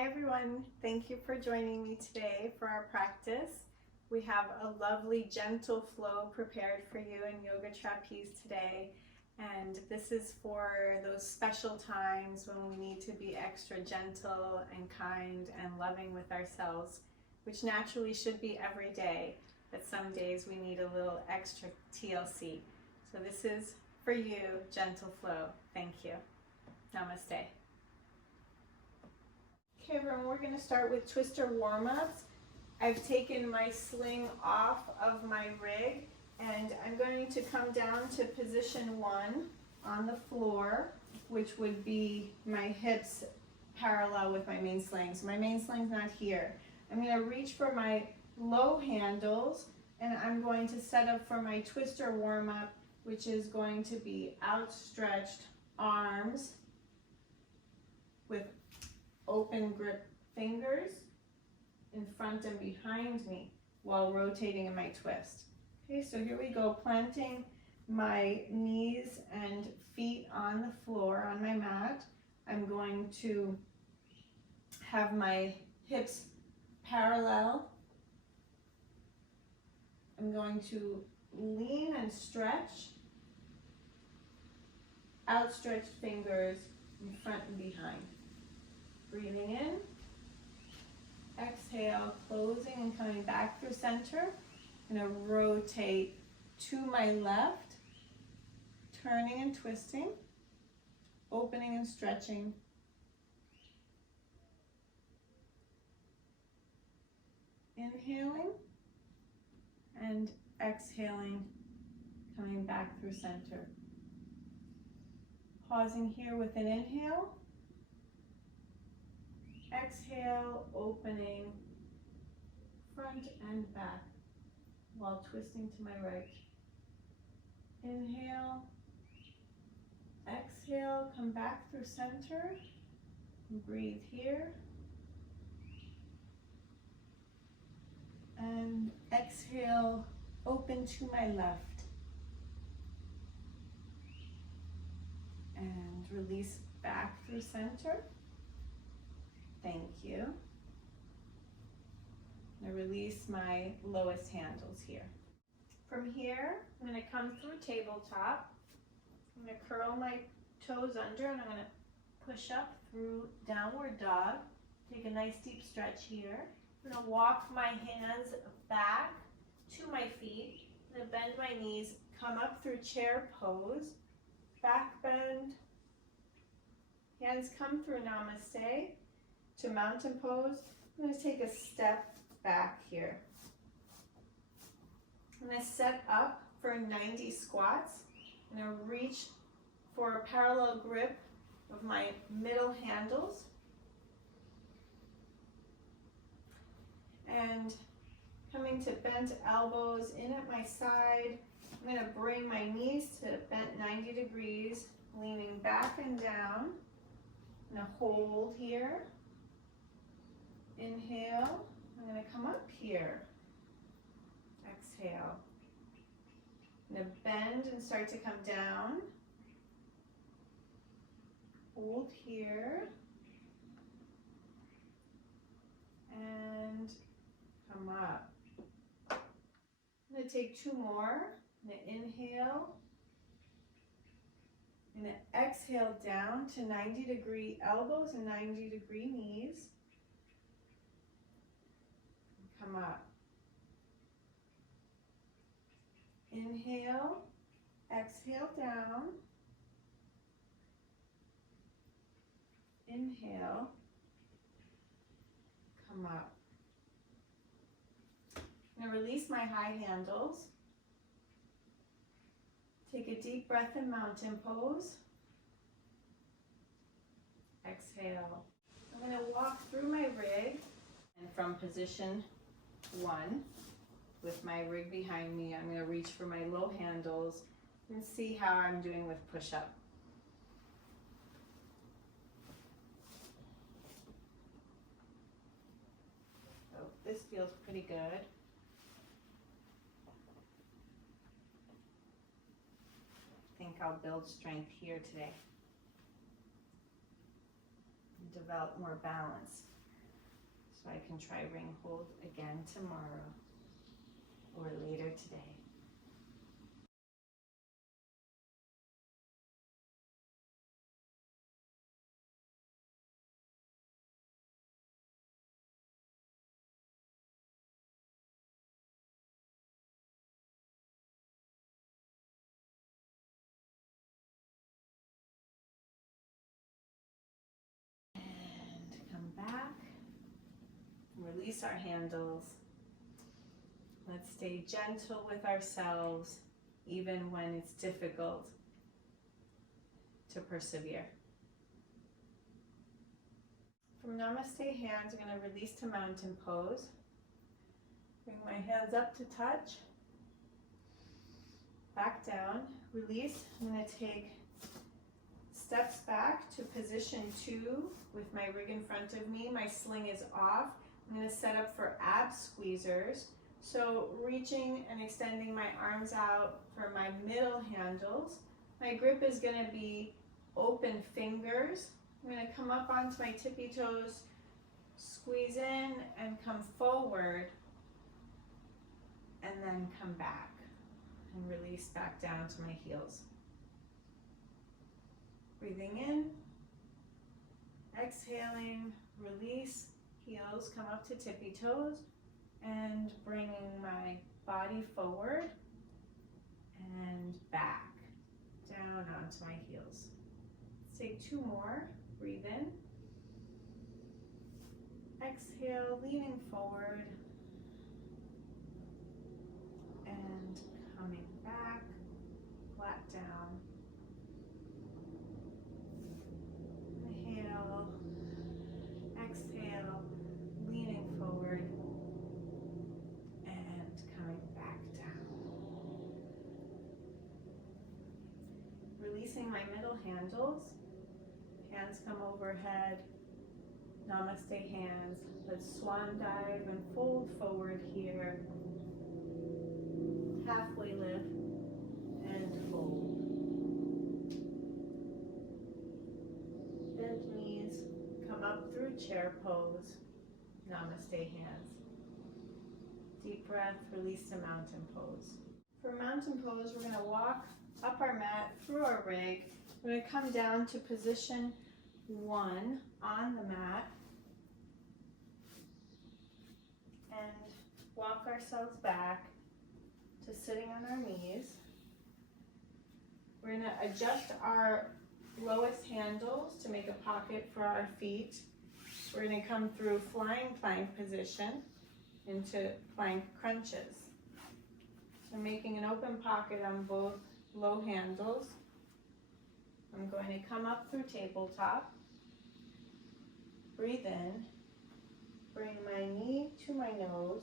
Hi everyone, thank you for joining me today for our practice. We have a lovely gentle flow prepared for you in yoga trapeze today, and this is for those special times when we need to be extra gentle and kind and loving with ourselves, which naturally should be every day, but some days we need a little extra TLC. So this is for you, gentle flow. Thank you. Namaste. Okay everyone, we're going to start with twister warm-ups. I've taken my sling off of my rig and I'm going to come down to position 1 on the floor, which would be my hips parallel with my main sling. So my main sling's not here. I'm going to reach for my low handles and I'm going to set up for my twister warm-up, which is going to be outstretched arms with open grip fingers in front and behind me while rotating in my twist. Okay, so here we go, planting my knees and feet on the floor on my mat. I'm going to have my hips parallel. I'm going to lean and stretch, outstretched fingers in front and behind. Breathing in, exhale, closing and coming back through center. I'm going to rotate to my left, turning and twisting, opening and stretching. Inhaling and exhaling, coming back through center. Pausing here with an inhale. Exhale, opening front and back while twisting to my right. Inhale, exhale, come back through center, breathe here, and exhale, open to my left, and release back through center. Thank you. I'm going to release my lowest handles here. From here, I'm going to come through tabletop. I'm going to curl my toes under and I'm going to push up through downward dog. Take a nice deep stretch here. I'm going to walk my hands back to my feet. I'm going to bend my knees, come up through chair pose, back bend. Hands come through namaste. To mountain pose, I'm going to take a step back here. I'm going to set up for 90 squats. I'm going to reach for a parallel grip of my middle handles. And coming to bent elbows in at my side, I'm going to bring my knees to bent 90 degrees, leaning back and down. I'm going to hold here. Inhale, I'm going to come up here. Exhale. I'm going to bend and start to come down. Hold here. And come up. I'm going to take 2 more. I'm going to inhale. I'm going to exhale down to 90-degree elbows and 90-degree knees. Come up. Inhale, exhale down. Inhale, come up. I'm going to release my high handles. Take a deep breath in mountain pose. Exhale. I'm going to walk through my rig and from position 1 with my rig behind me, I'm going to reach for my low handles and see how I'm doing with push-up. So this feels pretty good. I think I'll build strength here today and develop more balance. So I can try ring hold again tomorrow or later today. Come back, release our handles. Let's stay gentle with ourselves, even when it's difficult to persevere. From Namaste hands, I'm going to release to mountain pose. Bring my hands up to touch, back down, release. I'm going to take steps back to position 2 with my rig in front of me. My sling is off. I'm going to set up for ab squeezers. So reaching and extending my arms out for my middle handles. My grip is going to be open fingers. I'm going to come up onto my tippy toes, squeeze in and come forward, and then come back and release back down to my heels. Breathing in, exhaling, release, heels come up to tippy toes, and bringing my body forward and back, down onto my heels. Let's take 2 more, breathe in, exhale, leaning forward, and coming back, flat down. Inhale, exhale, leaning forward, and coming back down. Releasing my middle handles, hands come overhead, namaste hands. Let's swan dive and fold forward here. Halfway lift and fold. Bend knees, come up through chair pose, namaste hands. Deep breath, release to mountain pose. For mountain pose, we're going to walk up our mat through our rig. We're going to come down to position 1 on the mat and walk ourselves back to sitting on our knees. We're going to adjust our lowest handles to make a pocket for our feet. We're going to come through flying plank position into plank crunches. So making an open pocket on both low handles. I'm going to come up through tabletop. Breathe in. Bring my knee to my nose.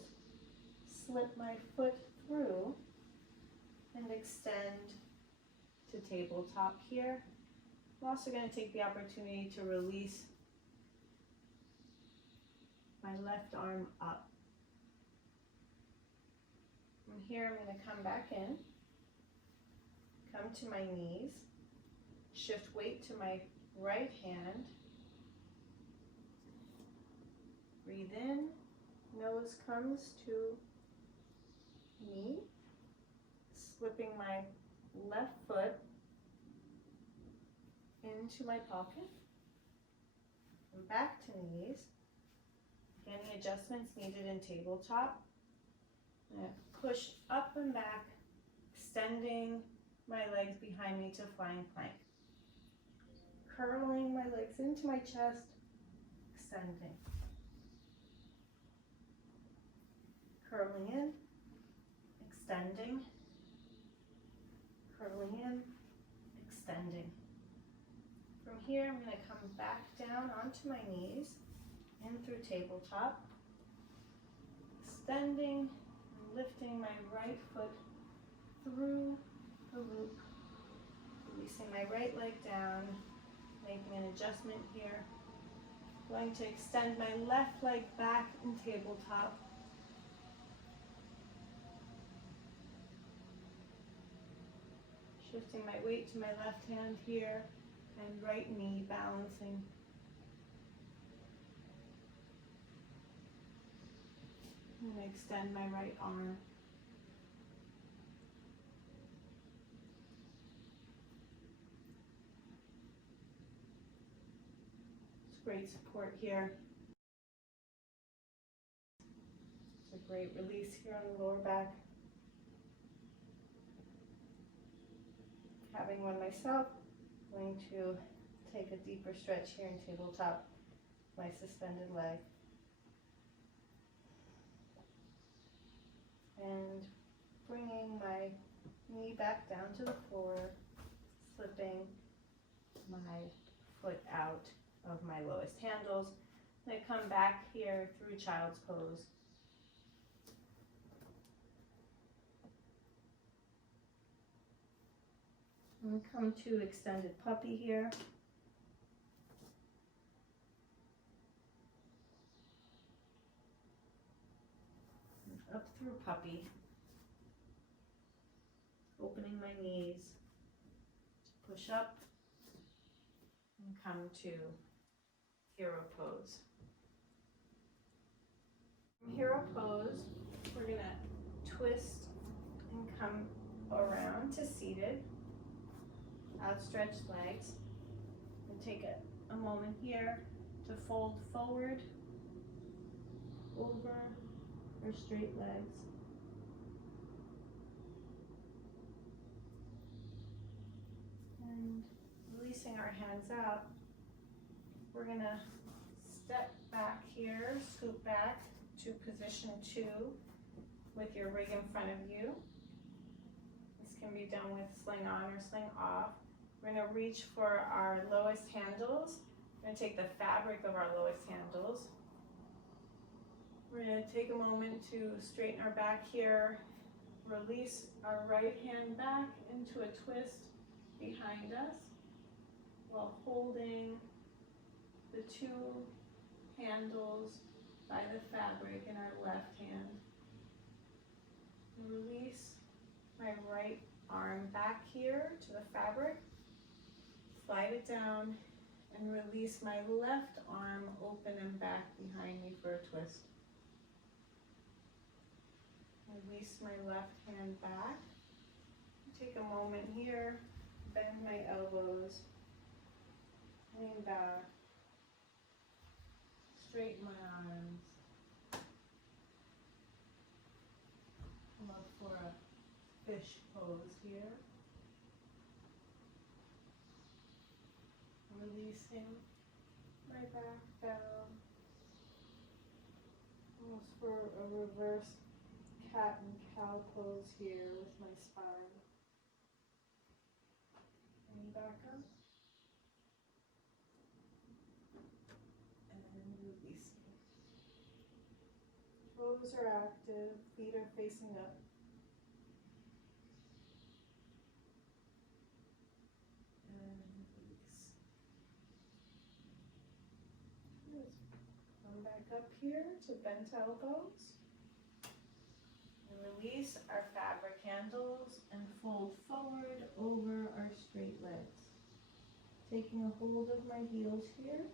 Slip my foot through and extend to tabletop here. I'm also going to take the opportunity to release my left arm up. From here, I'm going to come back in, come to my knees, shift weight to my right hand, breathe in, nose comes to knee, slipping my left foot into my pocket, and back to knees. Any adjustments needed in tabletop. Push up and back, extending my legs behind me to flying plank. Curling my legs into my chest, extending. Curling in, extending. Curling in, extending. From here, I'm going to come back down onto my knees, in through tabletop, extending and lifting my right foot through the loop, releasing my right leg down, making an adjustment here. Going to extend my left leg back in tabletop. Shifting my weight to my left hand here and right knee balancing. extend my right arm. It's great support here. It's a great release here on the lower back. Having one myself, I'm going to take a deeper stretch here in tabletop, my suspended leg. And bringing my knee back down to the floor, slipping my foot out of my lowest handles. I'm going to come back here through child's pose. And come to extended puppy here. And up through puppy. Opening my knees to push up and come to hero pose. From hero pose, we're going to twist and come around to seated. Outstretched legs, and take a moment here to fold forward over our straight legs. And releasing our hands out, we're going to step back here, scoot back to position 2 with your rig in front of you. This can be done with sling on or sling off. We're going to reach for our lowest handles. We're going to take the fabric of our lowest handles. We're going to take a moment to straighten our back here, release our right hand back into a twist behind us while holding the 2 handles by the fabric in our left hand. Release my right arm back here to the fabric. Slide it down and release my left arm open and back behind me for a twist. Release my left hand back. Take a moment here, bend my elbows, lean back, straighten my arms. Come up for a fish pose here. Releasing my back down, almost for a reverse cat and cow pose here with my spine. And back up. And releasing. Toes are active, feet are facing up. Up here to bent elbows, and release our fabric handles and fold forward over our straight legs. Taking a hold of my heels here,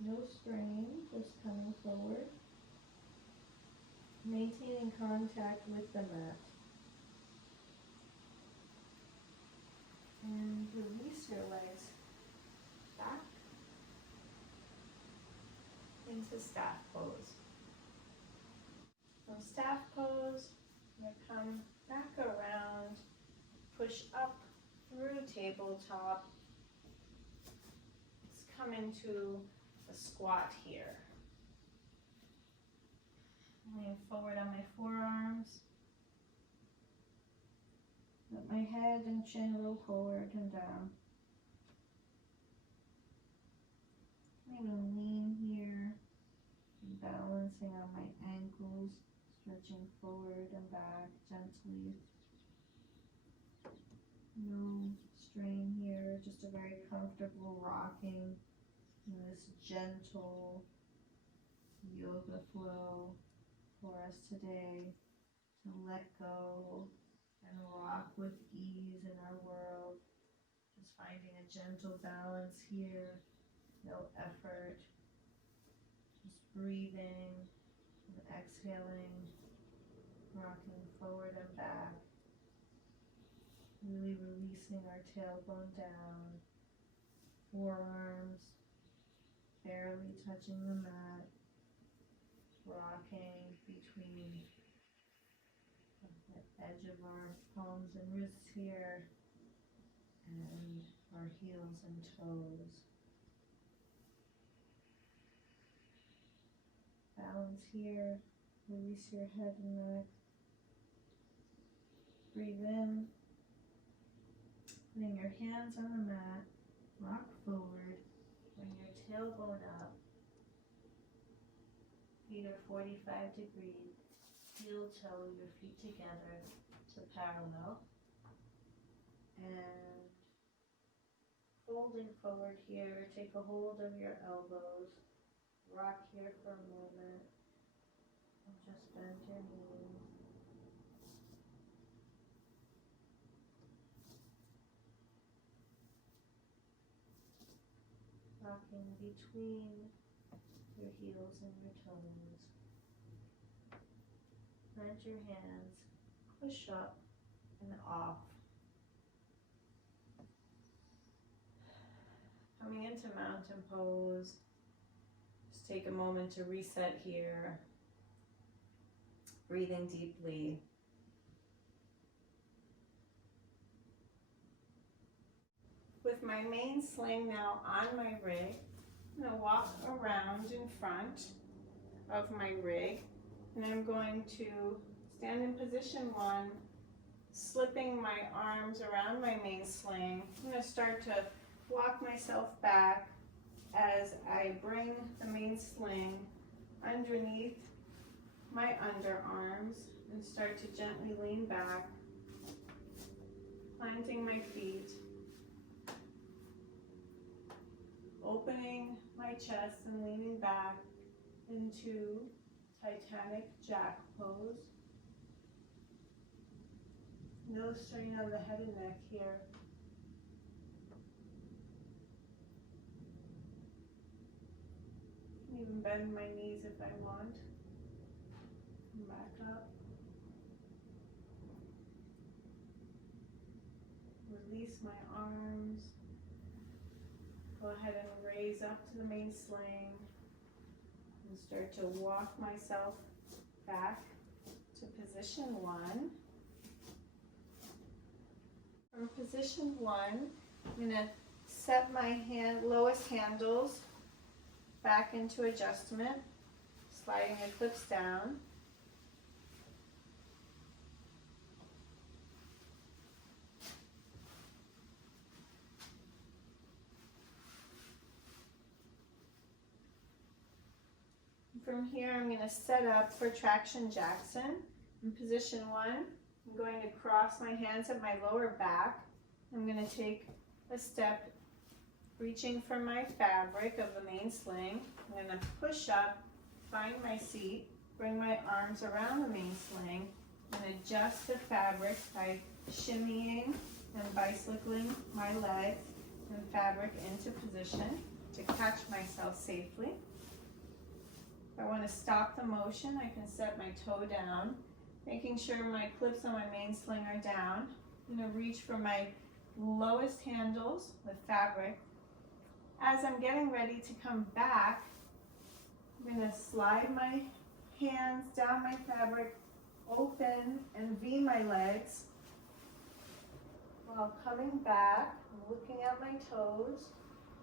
no strain, just coming forward, maintaining contact with the mat. And release your legs back into staff pose. From staff pose, I'm going to come back around, push up through tabletop. Let's come into a squat here. Lean forward on my forearms. Let my head and chin roll forward and down. I'm going to lean here, balancing on my ankles, stretching forward and back gently. No strain here, just a very comfortable rocking in this gentle yoga flow for us today to let go and rock with ease in our world. Just finding a gentle balance here. No effort, just breathing And exhaling, rocking forward and back. Really releasing our tailbone down. Forearms barely touching the mat. Rocking between the edge of our palms and wrists here and our heels and toes. Balance here. Release your head and neck. Breathe in. Putting your hands on the mat. Rock forward. Bring your tailbone up. Feet are 45 degrees. Heel toe your feet together to parallel. And folding forward here, take a hold of your elbows. Rock here for a moment. And just bend your knees. Rocking between your heels and your toes. Plant your hands, push up and off. Coming into mountain pose. Just take a moment to reset here. Breathing deeply. With my main sling now on my rig, I'm going to walk around in front of my rig, and I'm going to stand in position 1, slipping my arms around my main sling. I'm going to start to walk myself back as I bring the main sling underneath my underarms and start to gently lean back, planting my feet, opening my chest and leaning back into Titanic Jack pose. No strain on the head and neck here. I can even bend my knees if I want. And back up. Release my arms. Go ahead and raise up to the main sling and start to walk myself back to position 1. From position 1, I'm going to set my lowest handles back into adjustment, sliding the clips down. From here, I'm going to set up for traction Jackson. In position 1, I'm going to cross my hands at my lower back. I'm going to take a step reaching for my fabric of the main sling. I'm going to push up, find my seat, bring my arms around the main sling, and adjust the fabric by shimmying and bicycling my legs and fabric into position to catch myself safely. If I want to stop the motion, I can set my toe down, making sure my clips on my main sling are down. I'm going to reach for my lowest handles with fabric. As I'm getting ready to come back, I'm going to slide my hands down my fabric, open and V my legs. While coming back, I'm looking at my toes.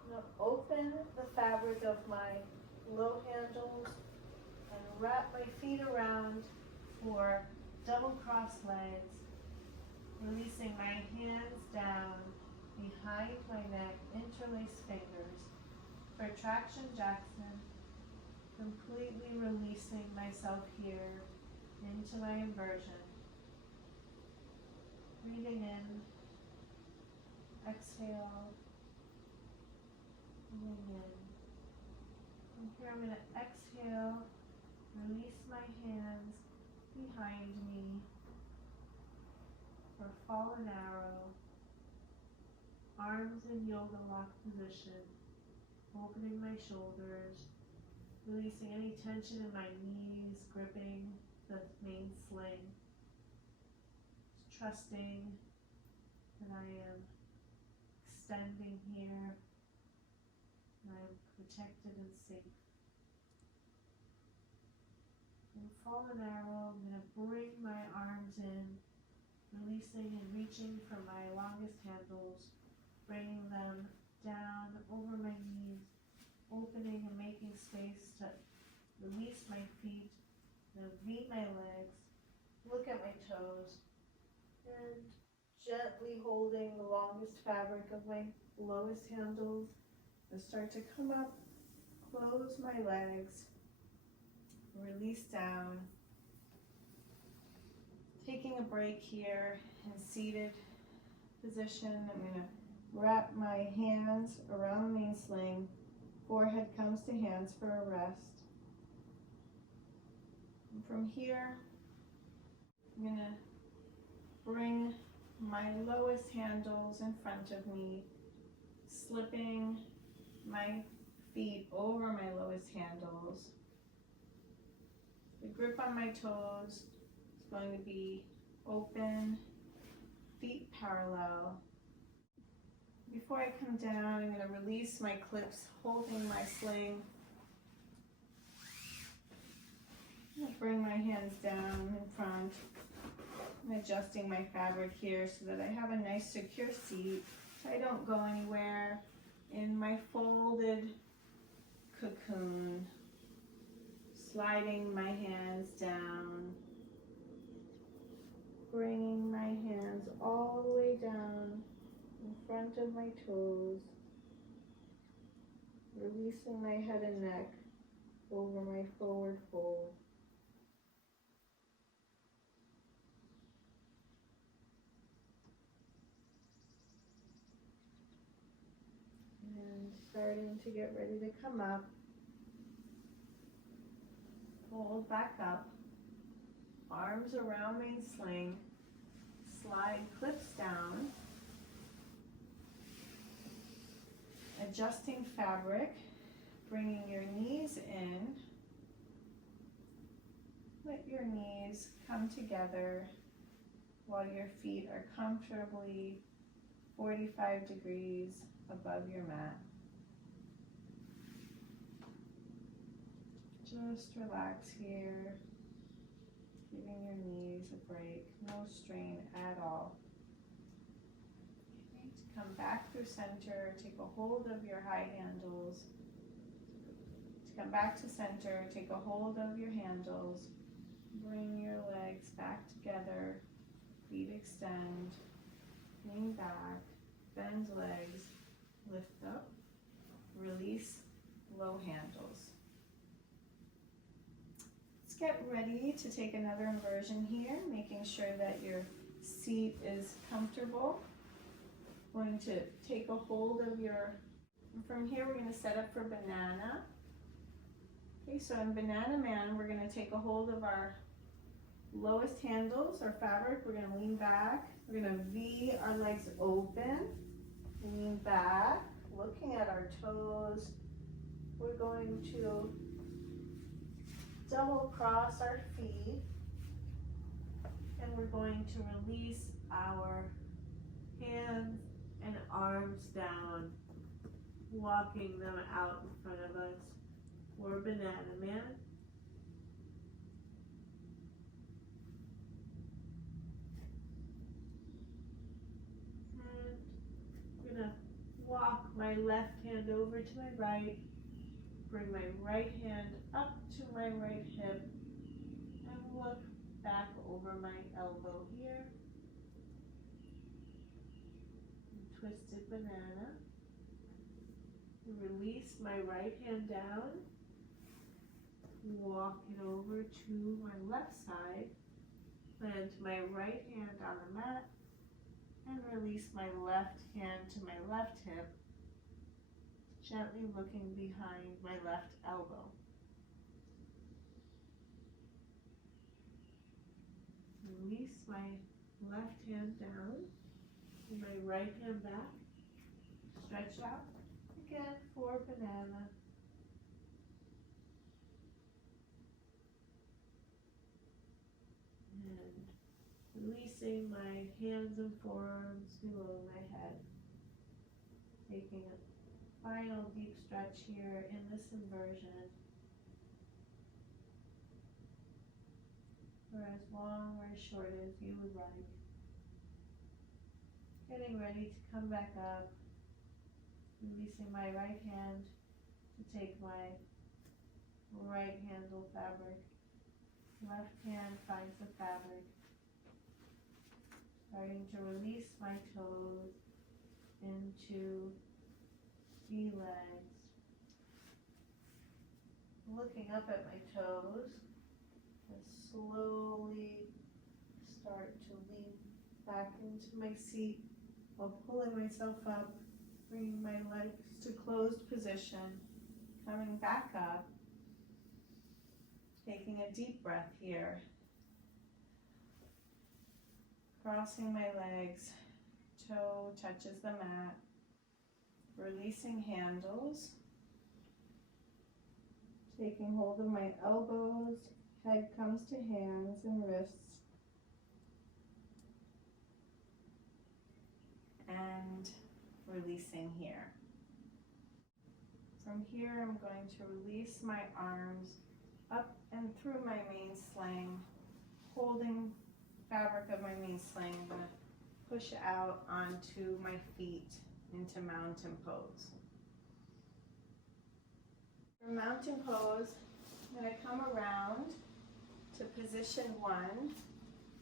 I'm going to open the fabric of my low handles and wrap my feet around for double cross legs, releasing my hands down behind my neck, interlace fingers for traction Jackson, completely releasing myself here into my inversion. Breathing in, exhale, breathing in. From here I'm going to exhale, release my hands behind me for fallen arrow, arms in yoga lock position, opening my shoulders, Releasing any tension in my knees, gripping the main sling. Just trusting that I am extending here and I am protected and safe. And fall and arrow, I'm going to bring my arms in, releasing and reaching for my longest handles, bringing them down over my knees, opening and making space to release my feet, and V my legs, look at my toes, and gently holding the longest fabric of my lowest handles, and start to come up, close my legs, release down. Taking a break here in seated position, I'm going to wrap my hands around the main sling. Forehead comes to hands for a rest. And from here, I'm going to bring my lowest handles in front of me, slipping my feet over my lowest handles. The grip on my toes is going to be open, feet parallel. Before I come down, I'm going to release my clips, holding my sling. I'm going to bring my hands down in front. I'm adjusting my fabric here so that I have a nice secure seat, so I don't go anywhere in my folded cocoon. Sliding my hands down, bringing my hands all the way down in front of my toes, releasing my head and neck over my forward fold. And starting to get ready to come up. Fold back up, arms around main sling, slide clips down, adjusting fabric, bringing your knees in. Let your knees come together while your feet are comfortably 45 degrees above your mat. Just relax here, giving your knees a break, no strain at all. Okay, to come back through center, take a hold of your high handles. To come back to center, take a hold of your handles. Bring your legs back together, feet extend, lean back, bend legs, lift up, release, low handles. Get ready to take another inversion here, making sure that your seat is comfortable. Going to take a hold of from here we're going to set up for banana. Okay, so in Banana Man, we're going to take a hold of our lowest handles, our fabric. We're going to lean back. We're going to V our legs open, lean back, looking at our toes. We're going to double cross our feet, and we're going to release our hands and arms down, walking them out in front of us for Banana Man. And I'm going to walk my left hand over to my right, bring my right hand up to my right hip, and look back over my elbow here. And twisted banana. Release my right hand down, walk it over to my left side, plant my right hand on the mat, and release my left hand to my left hip, gently looking behind my left elbow. Release my left hand down, and my right hand back, stretch out again for banana. Releasing my hands and forearms below my head. Taking a final deep stretch here in this inversion. For as long or as short as you would like. Getting ready to come back up. Releasing my right hand to take my right handle fabric. Left hand finds the fabric. Starting to release my toes into the legs. Looking up at my toes, and slowly start to lean back into my seat while pulling myself up, bringing my legs to closed position, coming back up, taking a deep breath here, crossing my legs, toe touches the mat, releasing handles, taking hold of my elbows, head comes to hands and wrists, and releasing here. From here, I'm going to release my arms up and through my main sling, holding fabric of my main sling. I'm going to push out onto my feet into mountain pose. For mountain pose, I'm going to come around to position 1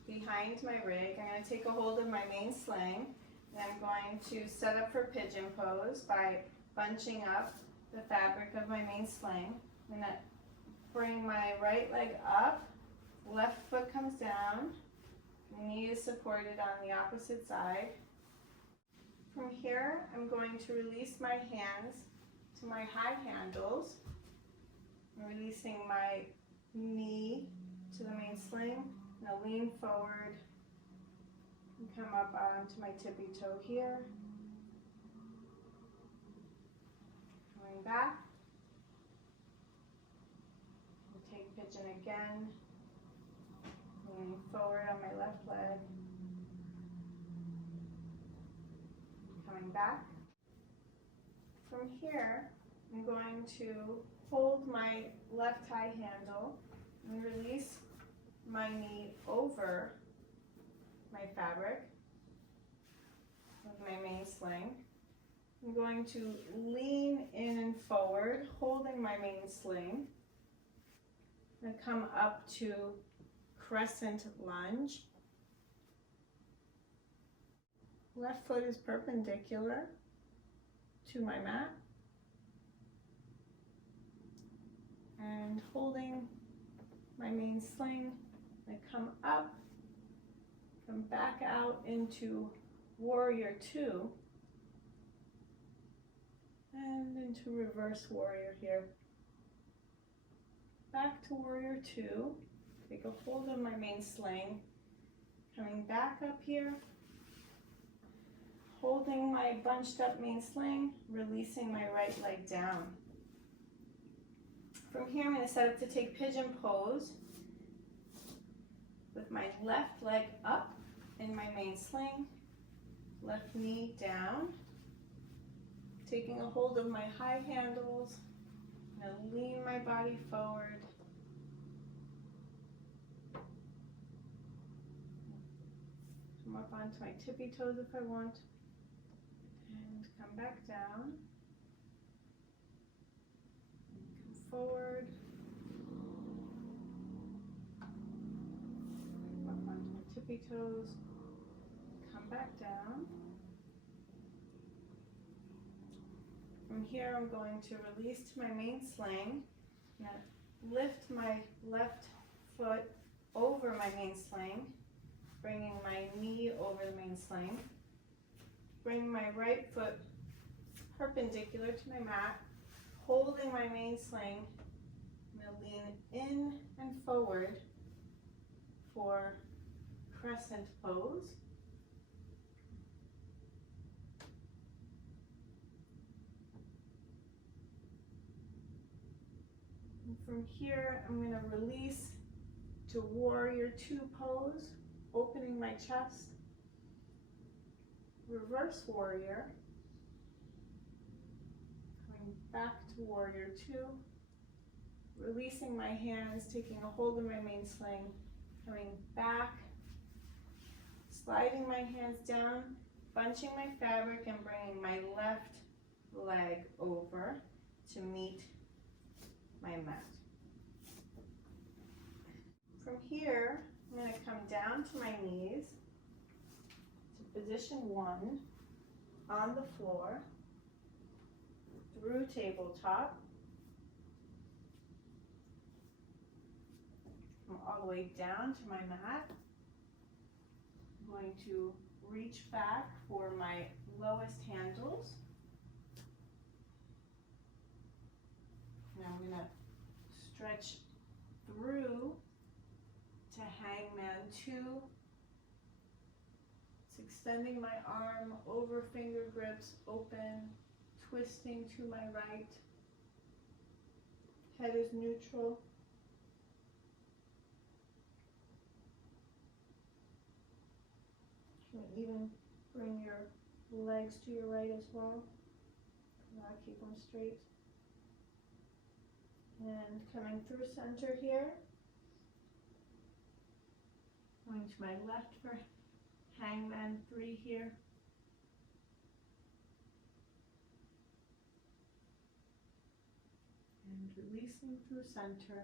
behind my rig. I'm going to take a hold of my main sling, and I'm going to set up for pigeon pose by bunching up the fabric of my main sling. I'm going to bring my right leg up, left foot comes down, knee is supported on the opposite side. From here, I'm going to release my hands to my high handles. I'm releasing my knee to the main sling. Now lean forward and come up onto my tippy toe here. Coming back. We'll take pigeon again. Leaning forward on my left leg. Coming back. From here, I'm going to hold my left high handle and release my knee over my fabric with my main sling. I'm going to lean in and forward, holding my main sling, and come up to crescent lunge. Left foot is perpendicular to my mat, and holding my main sling, I come up, come back out into warrior 2, and into reverse warrior here. Back to warrior 2, take a hold of my main sling, coming back up here, holding my bunched up main sling, releasing my right leg down. From here, I'm going to set up to take pigeon pose with my left leg up in my main sling, left knee down, taking a hold of my high handles. I'm going to lean my body forward. Come up onto my tippy toes if I want, and come back down. Forward, up onto my tippy toes, come back down. From here, I'm going to release to my main sling, lift my left foot over my main sling, bringing my knee over the main sling, bring my right foot perpendicular to my mat, holding my main sling. I'm going to lean in and forward for crescent pose. And from here, I'm going to release to warrior 2 pose. opening my chest. Reverse warrior. Coming back to warrior two. Releasing my hands, taking a hold of my main sling. Coming back. Sliding my hands down, bunching my fabric and bringing my left leg over to meet my mat. From here, I'm going to come down to my knees to position one on the floor, through tabletop. Come all the way down to my mat. I'm going to reach back for my lowest handles. And I'm going to stretch through to hangman two. It's extending my arm over finger grips, open, twisting to my right. Head is neutral. You can even bring your legs to your right as well. Keep them straight. And coming through center here. Going to my left for hangman three here. And releasing through center.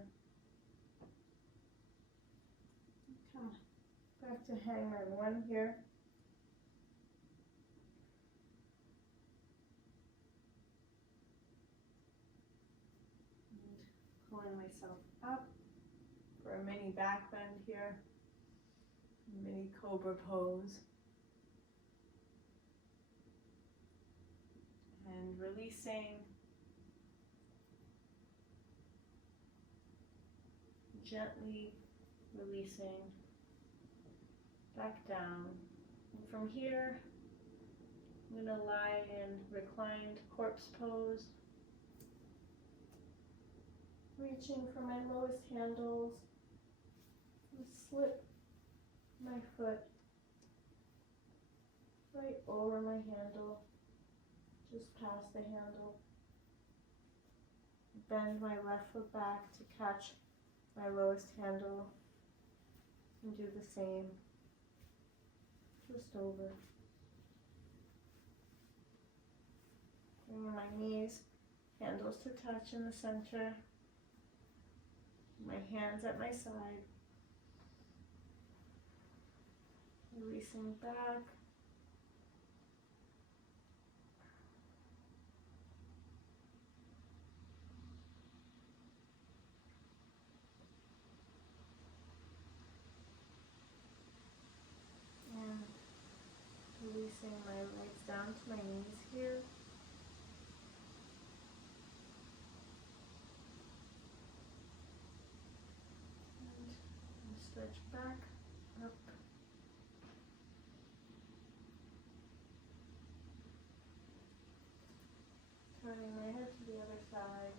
Come back to hangman one here. Pulling myself up for a mini back bend here, mini cobra pose, and releasing, gently releasing back down. And from here, I'm going to lie in reclined corpse pose. Reaching for my lowest handles, and slip my foot right over my handle, just past the handle. Bend my left foot back to catch my lowest handle, and do the same, just over. Bringing my knees, handles to touch in the center. My hands at my side, releasing back, and releasing my legs down to my knees here. Stretch back, up, turning my head to the other side,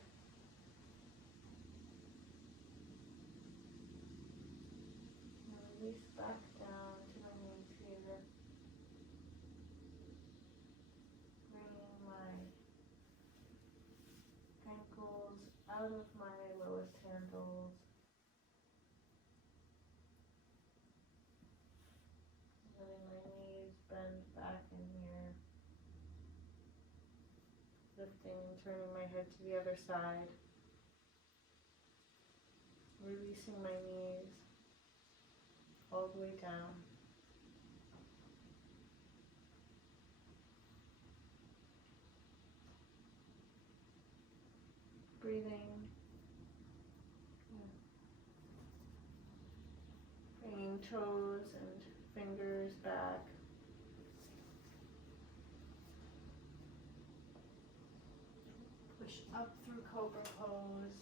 and release back down to my knees here, bringing my ankles out of my lowest handles. Bend back in here, lifting and turning my head to the other side, releasing my knees all the way down. Breathing, bringing toes and fingers back. Push up through cobra pose.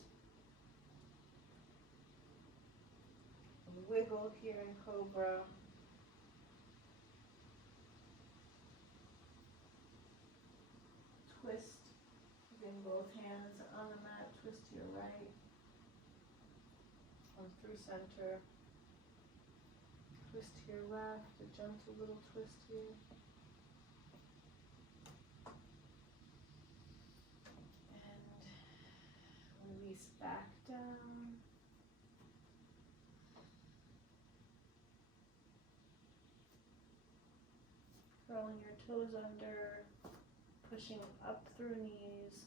Wiggle here in cobra. Twist, bring both hands on the mat, twist to your right. Come through center. twist to your left, a gentle little twist here. And release back down. Curling your toes under, pushing up through knees.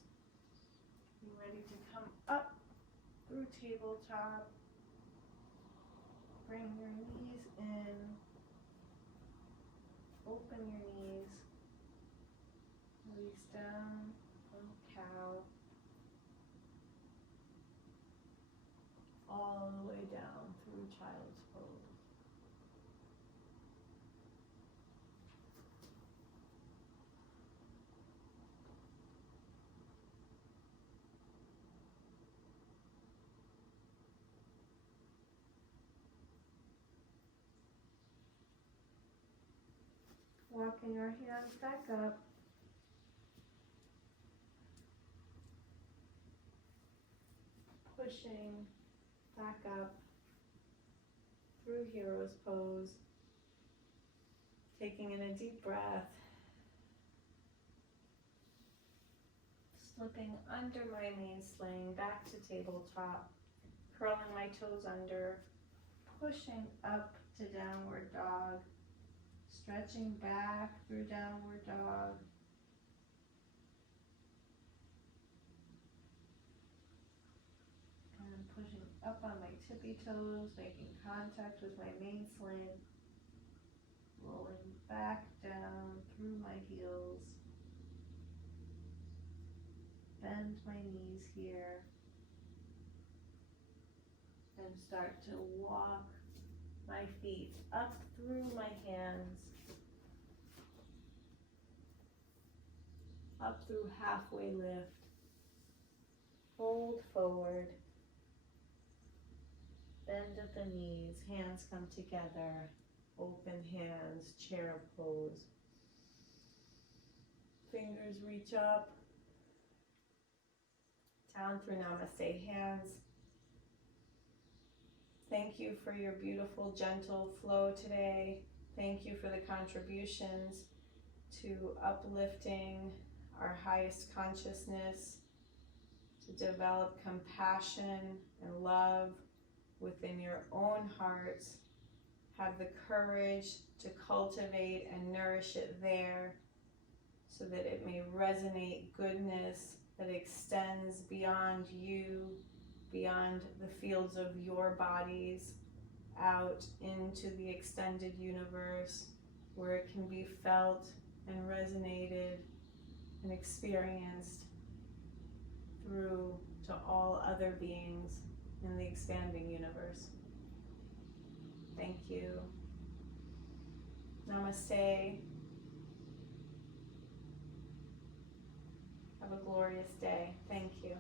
Be ready to come up through tabletop. Bring your knees in. Open your knees. Release down from cow. All the way down through child's pose. Walking your hands back up. Pushing back up through hero's pose. Taking in a deep breath. Slipping under my main sling, back to tabletop. Curling my toes under. Pushing up to downward dog. Stretching back through downward dog. And pushing up on my tippy toes, making contact with my main sling. Rolling back down through my heels. Bend my knees here. And start to walk my feet up through my hands. Up through halfway lift. Fold forward. Bend at the knees. Hands come together. Open hands. Chair pose. Fingers reach up. Down through namaste hands. Thank you for your beautiful, gentle flow today. Thank you for the contributions to uplifting our highest consciousness, to develop compassion and love within your own hearts. Have the courage to cultivate and nourish it there so that it may resonate goodness that extends beyond you, beyond the fields of your bodies, out into the extended universe where it can be felt and resonated and experienced through to all other beings in the expanding universe. Thank you. Namaste. Have a glorious day. Thank you.